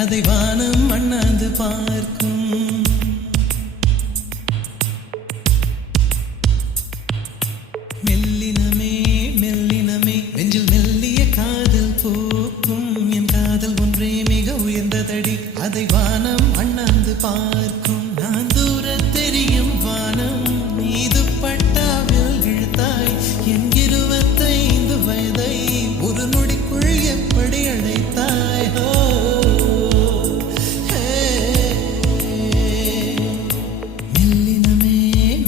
அதை வானம் அண்ணாந்து பார்க்கும். மெல்லினமே மெல்லினமே நெஞ்சில் மெல்லிய காதல் பூக்கும். என் காதல் ஒன்றே மிக உயர்ந்ததடி, அதை வானம் அண்ணாந்து பார்க்கும். நான் தூர தெரியும் வானம் மீது பட்டாவில் இழுத்தாய். என் 25 வயதை ஒரு நொடிக்குள் எப்படி அடைத்தாய்? மெல்லினமே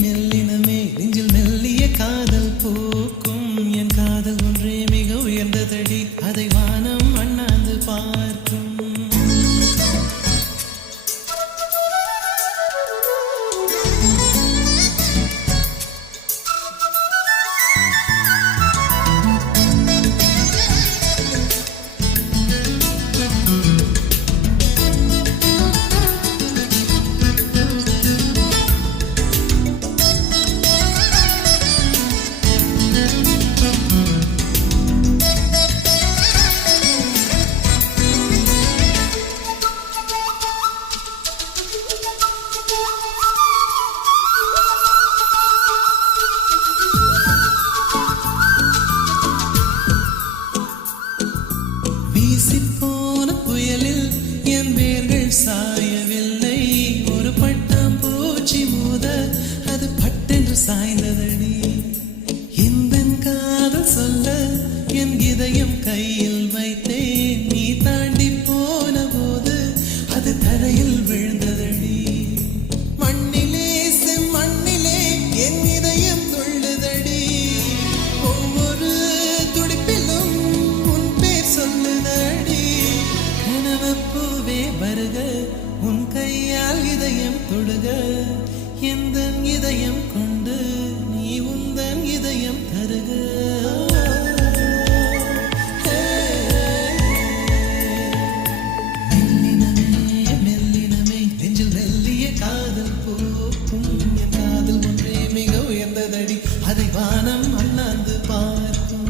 மெல்லினமே நெஞ்சில் மெல்லிய காதல் பூக்கும். என் காதல் ஒன்றே மிக உயர்ந்ததடி, அதை வானம் அண்ணாந்து பார்க்கும். வீசிப்போன புயலில் என் வேர்கள் சாயவில்லை. ஒரு பட்டாம்பூச்சி மோத அது பட்டென்று சாய்ந்ததடி. இந்த காதல் சொல்ல என் இதயம் கையில் வைத்தேன். நீ தாண்டி போன போது அது தரையில் விழுந்ததடி. மண்ணிலே செம்மண்ணிலே என் இதயம் துள்ளுதடி. ஒவ்வொரு துடிப்பிலும் உன் பேர் சொல்லுதடி. கனவப்பூவே வருக, உன் கையால் இதயம் தொடுக. எந்த இதயம் கொண்டு நீ உந்தன் இதயம் தருக. மெல்லினமே மெல்லினமே நெஞ்சில் மெல்லிய காதல் பூக்கும். என் காதல் ஒன்றே மிக உயர்ந்ததடி, அதை வானம் அண்ணாந்து பார்க்கும்.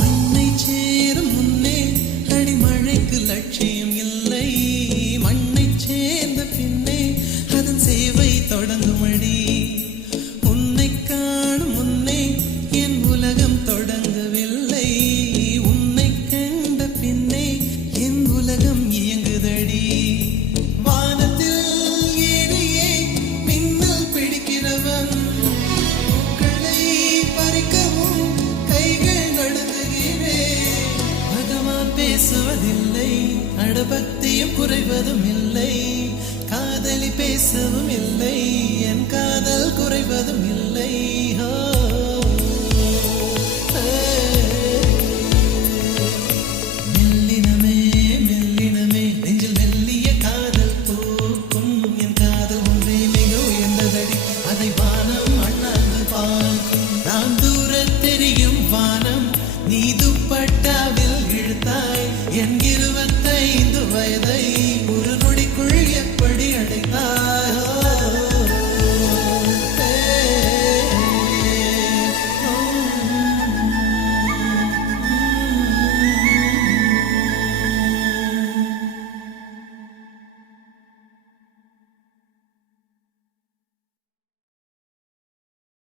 மண்ணை சேரும் முன்னே அடிமழைக்கு லட்சியம் இல்லை. மண்ணை சேர்ந்த பின்னே அதன் சேவை தொடங்குமடி. உன்னை காணும் முன்னே என் உலகம் தொடங்கவில்லை. உன்னை கண்ட பின்னே என் உலகம் இயங்குதடி. வானத்தில் ஏறியே மின்னல் பிடிக்கிறவன் பூக்களை பறிக்கவும் கைகள் நடுங்குகிறேன். பகவான் பேசுவதில்லை, அடபக்தியும் குறைவதும் இல்லை. காதலி பேசவும் இல்லை, என் காதல் குறைவதும் இல்லை.